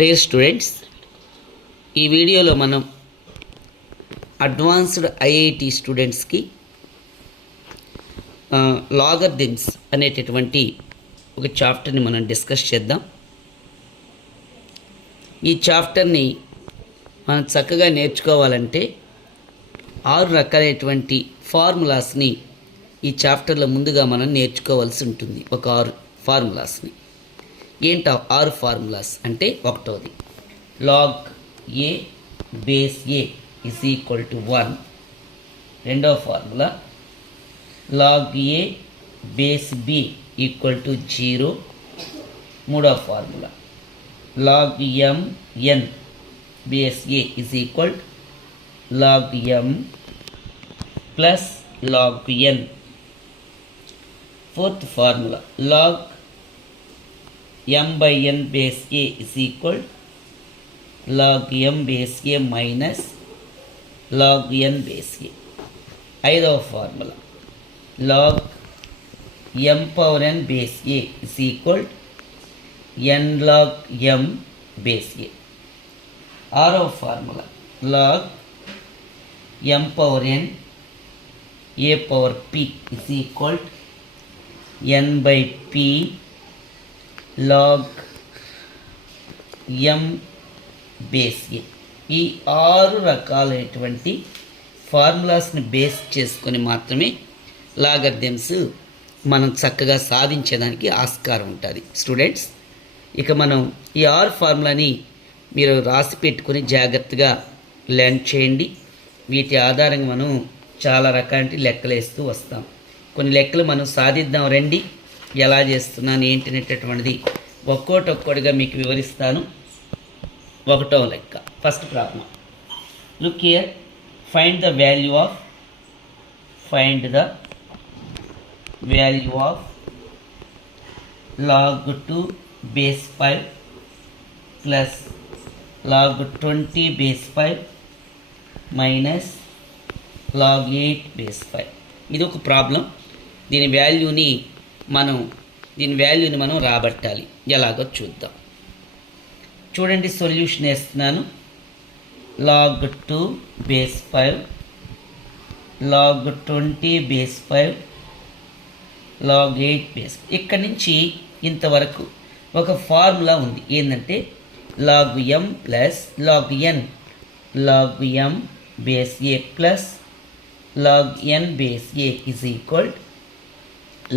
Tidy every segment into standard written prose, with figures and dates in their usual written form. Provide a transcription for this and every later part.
Dear students, ఈ వీడియోలో మనం అడ్వాన్స్డ్ ఐఐటి స్టూడెంట్స్కి లాగరిథమ్స్ అనేటటువంటి ఒక చాప్టర్ని మనం డిస్కస్ చేద్దాం. ఈ చాప్టర్ని మనం చక్కగా నేర్చుకోవాలంటే 6 రకాలైనటువంటి ఫార్ములాస్ని ఈ చాప్టర్లో ముందుగా మనం నేర్చుకోవాల్సి ఉంటుంది. ఒక 6 ఫార్ములాస్ని. ఏంటి 6 ఫార్ములాస్ అంటే, ఒకటోది log A base A is equal to 1. రెండవ formula log A base B equal to 0. మూడవ formula log M N base A is equal log M plus log N. Fourth formula log m by n base a is equal log m base a minus log n base a. ఐదవ formula log m power n base a is equal n log m base a. ఆరవ formula log m power n a power p is equal n by p log m base A. ఈ 6 రకాలైనటువంటి ఫార్ములాస్ని బేస్ చేసుకొని మాత్రమే లాగరిథమ్స్ మనం చక్కగా సాధించేదానికి ఆస్కారం ఉంటుంది స్టూడెంట్స్. ఇక మనం ఈ 6 ఫార్ములాని మీరు రాసి పెట్టుకొని జాగ్రత్తగా లెర్న్ చేయండి. వీటి ఆధారంగా మనం చాలా రకాల లెక్కలు వేస్తూ వస్తాం. కొన్ని లెక్కలు మనం సాధిద్దాం రండి. ఎలా చేస్తున్నాను ఏంటి అనేటటువంటిది ఒక్కోటిగా మీకు వివరిస్తాను. ఒకటవ లెక్క, first problem. Look here, find the value of log 2 base 5 plus log 20 base 5 minus log 8 base 5. ఇది ఒక ప్రాబ్లం. దీని వాల్యూని మనం రాబట్టాలి. ఎలాగో చూద్దాం. చూడండి, సొల్యూషన్ వేస్తున్నాను. log 2 base 5 log 20 base 5 log 8 base. ఇక్కడి నుంచి ఇంతవరకు ఒక ఫార్ములా ఉంది. ఏంటంటే log m plus log n, log m base a plus log n base a is equal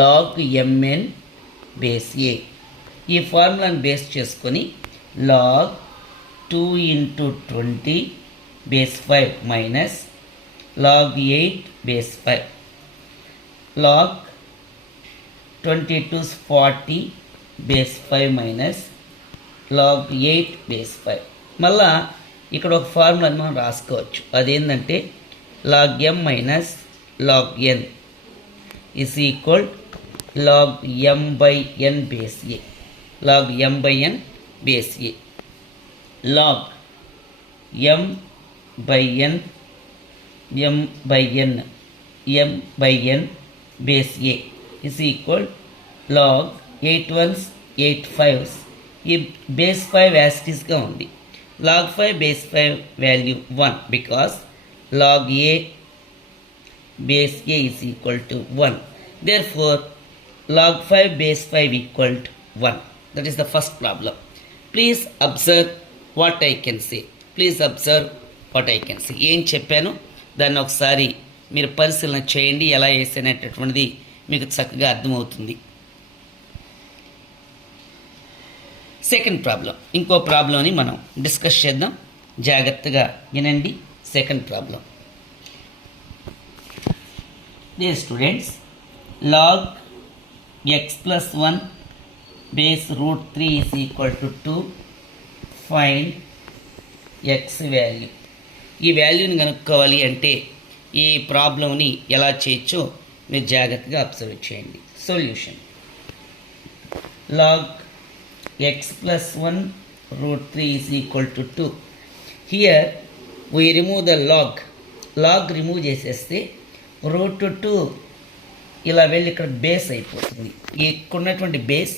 log mn base A. ఈ ఫార్ములాను బేస్ చేసుకొని log 2 into 20 base 5 minus log 8 base 5 log 22 40 base 5 minus log 8 base 5. మళ్ళా ఇక్కడ ఒక ఫార్ములాని మనం రాసుకోవచ్చు. అదేంటంటే log m minus log n is equal log m by n base a. log m by n base a. log m by n base a is equal log 8 ones 8 5s. ఈ బేస్ 5 యాస్టిస్గా ఉంది. log 5 బేస్ 5 వాల్యూ 1 because log a base a is equal to 1. Therefore log 5 base 5 equal to 1. That is the first problem. Please observe what I can say. ఏం చెప్పాను దాన్ని ఒకసారి మీరు పరిశీలన చేయండి. ఎలా వేసేటటువంటిది మీకు చక్కగా అర్థమవుతుంది. సెకండ్ ప్రాబ్లం, ఇంకో ప్రాబ్లంని మనం డిస్కస్ చేద్దాం. జాగ్రత్తగా వినండి. Second problem. Dear students, log x plus 1 base root 3 is equal to 2. Find x value. ఈ వాల్యూని కనుక్కోవాలి అంటే ఈ ప్రాబ్లంని ఎలా చేయొచ్చో మీరు జాగ్రత్తగా అబ్జర్వ్ చేయండి. సొల్యూషన్ log x plus 1 root 3 is equal to 2. Here we remove the log remove చేసేస్తే root 2 ఇలా వెళ్ళి ఇక్కడ బేస్ అయిపోతుంది. ఇక్కడ ఉన్నటువంటి బేస్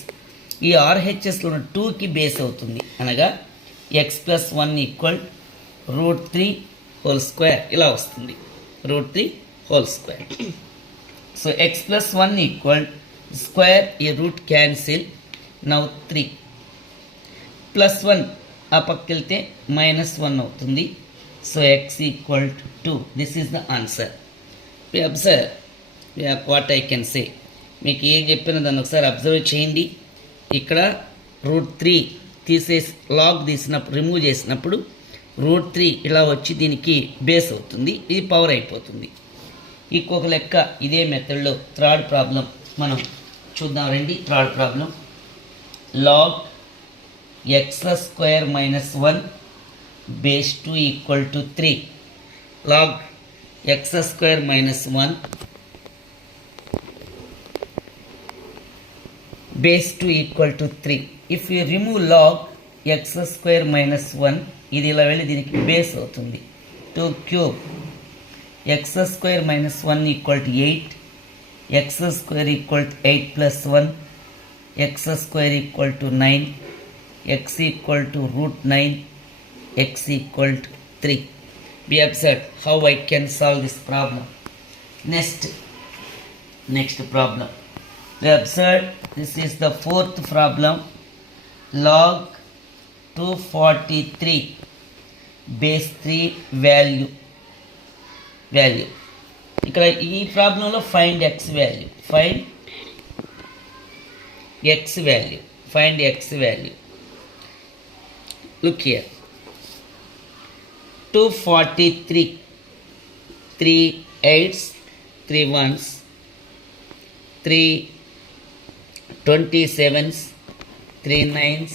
ఈ ఆర్హెచ్ఎస్లో ఉన్న 2కి బేస్ అవుతుంది. అనగా ఎక్స్ ప్లస్ 1 ఈక్వల్ √3 హోల్ స్క్వేర్ ఇలా వస్తుంది. √3 whole square. So X plus 1 equal square, ఈ రూట్ క్యాన్సిల్. నౌ 3 ప్లస్ 1 ఆ పక్కకి వెళ్తే -1 అవుతుంది. So X equal to 2. This is the answer. Observe what I can say. మీకు ఏం చెప్పిన దాన్ని ఒకసారి అబ్జర్వ్ చేయండి. ఇక్కడ √3 తీసేసి లాగ్ తీసినప్పుడు రిమూవ్ చేసినప్పుడు √3 ఇలా వచ్చి దీనికి బేస్ అవుతుంది, ఇది పవర్ అయిపోతుంది. ఇంకొక లెక్క ఇదే మెథడ్లో థర్డ్ ప్రాబ్లం మనం చూద్దాం రండి. Third problem log x² - 1 base 2 equal to 3. Log x² - 1 base 2 equal to 3. If you remove log x² - 1, ఇది ఇలా వెళ్ళి దీనికి బేస్ అవుతుంది. 2 cube x² - 1 equal to 8, x² equal to 8 plus 1, x² equal to 9, x equal to √9, x equal to 3. Be observed how I can solve this problem. Next problem. We observe this is the fourth problem. Log 243 base 3 value. ఇక్కడ ఈ ప్రాబ్లంలో find X value. Find X value. Look here. 243, 3 8s, 3 1s, 3 27s, 3 9s,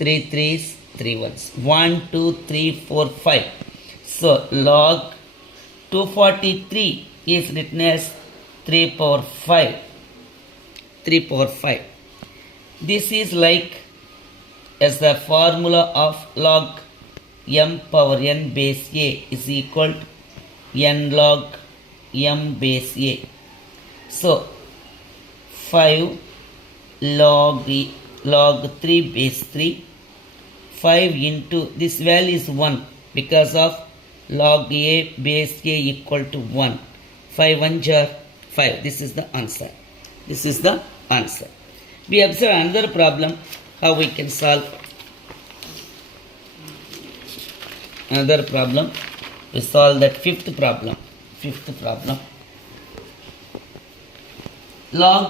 3 3s, 3 1s. 1 2 3 4 5. So log 243 is written as 3 power 5. This is like as the formula of log m power n base a is equal to n log m base a. So 5 log 3 base 3, 5 into this value is 1 because of log a base a equal to 1. 5 1 jar 5. This is the answer. We observe another problem how we can solve. Another problem, we solve that fifth problem. Log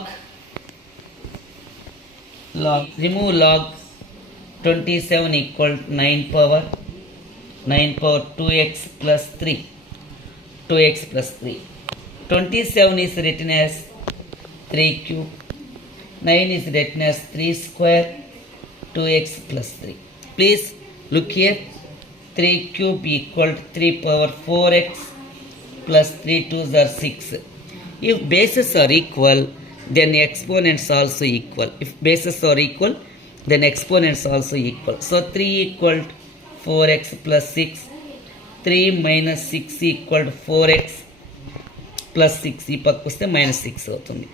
remove log 27 equal to 9 power 2x plus 3. 27 is written as 3 cube. 9 is written as 3 square. 2x plus 3. Please look here. 3 cube equal to 3 power 4x plus 3 2s are 6. If bases are equal, then exponents also equal. If bases are equal, then exponents also equal. So 3 equal to 4x plus 6. 3 minus 6 equal to 4x plus 6. ఈ పక్క వస్తే -6 అవుతుంది.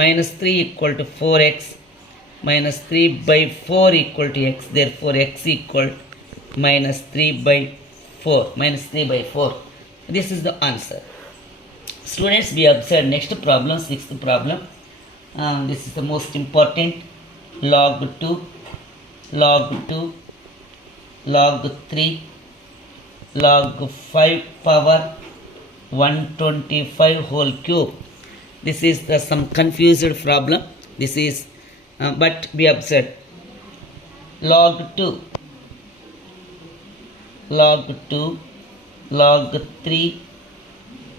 Minus 3 equal to 4x. Minus 3 by 4 equal to x. Therefore x equal to -3 by 4. This is the answer. Students, we observe next problem, sixth problem. This is the most important. Log 2, log 3, log 5 power 125 whole cube. This is some confused problem. This is but we observe log 2, log 3,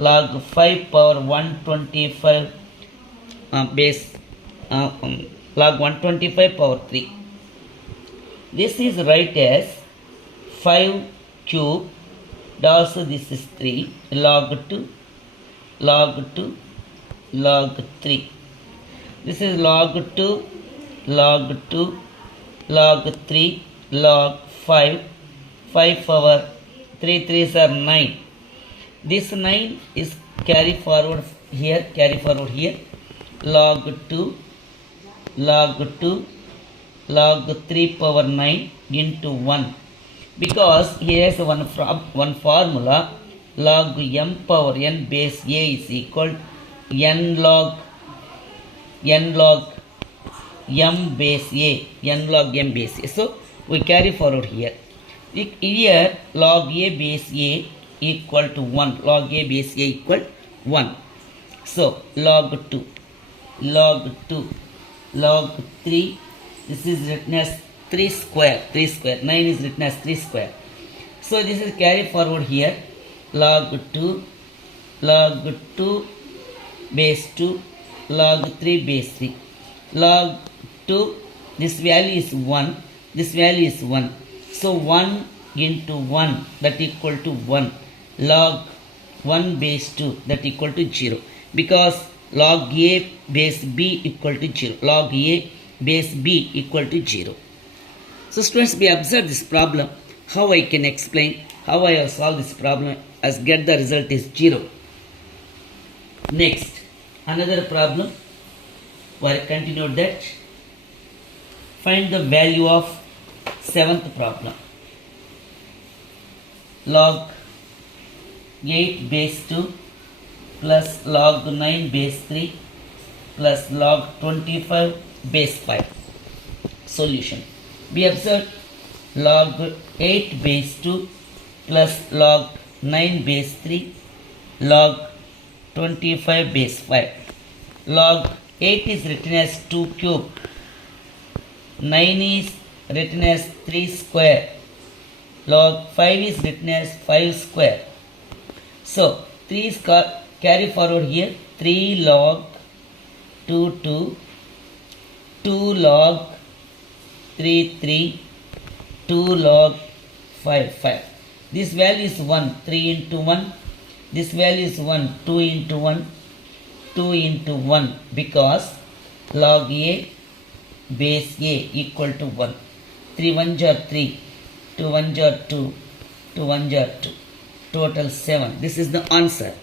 log 5 power 125 base log 125 power 3. This is right as 5 cube. Also this is 3. Log 2, log 3. This is log 2, log 3, log 5. 5 power 3 3s are 9. This 9 is carry forward here. Log 2, log 3 power 9 into 1, because here is one formula, log m power n base a is equal n log m base a, n log m base a. So we carry forward here. Here log a base a equal to 1, log a base a equal 1. So log 2, log 2, log 3, this is written as 3 square, 9 is written as 3 square. So this is carry forward here, log 2 base 2, log 3 base 3, log 2, this value is 1, this value is 1. So 1 into 1, that equal to 1, log 1 base 2, that equal to 0, because log a base b equal to 0, log a base b equal to 0. So students, we observe this problem. How I can explain, how I have solved this problem as get the result is 0. Next, another problem, we continue that. Find the value of 7th problem. Log 8 base 2 plus log 9 base 3 plus log 25 base 5. Solution. We observe log 8 base 2 plus log 9 base 3 log 25 base 5. Log 8 is written as 2 cube. 9 is written as 3 square. Log 5 is written as 5 square. So 3 is carry forward here. 3 log 2 2, 2 log 3 3, 2 log 5 5. This value is 1, 3 into 1. This value is 1, 2 into 1, 2 into 1, because log a base a equal to 1. 3 1s are 3, 2 1s are 2, 2 1s are 2. Total 7. This is the answer.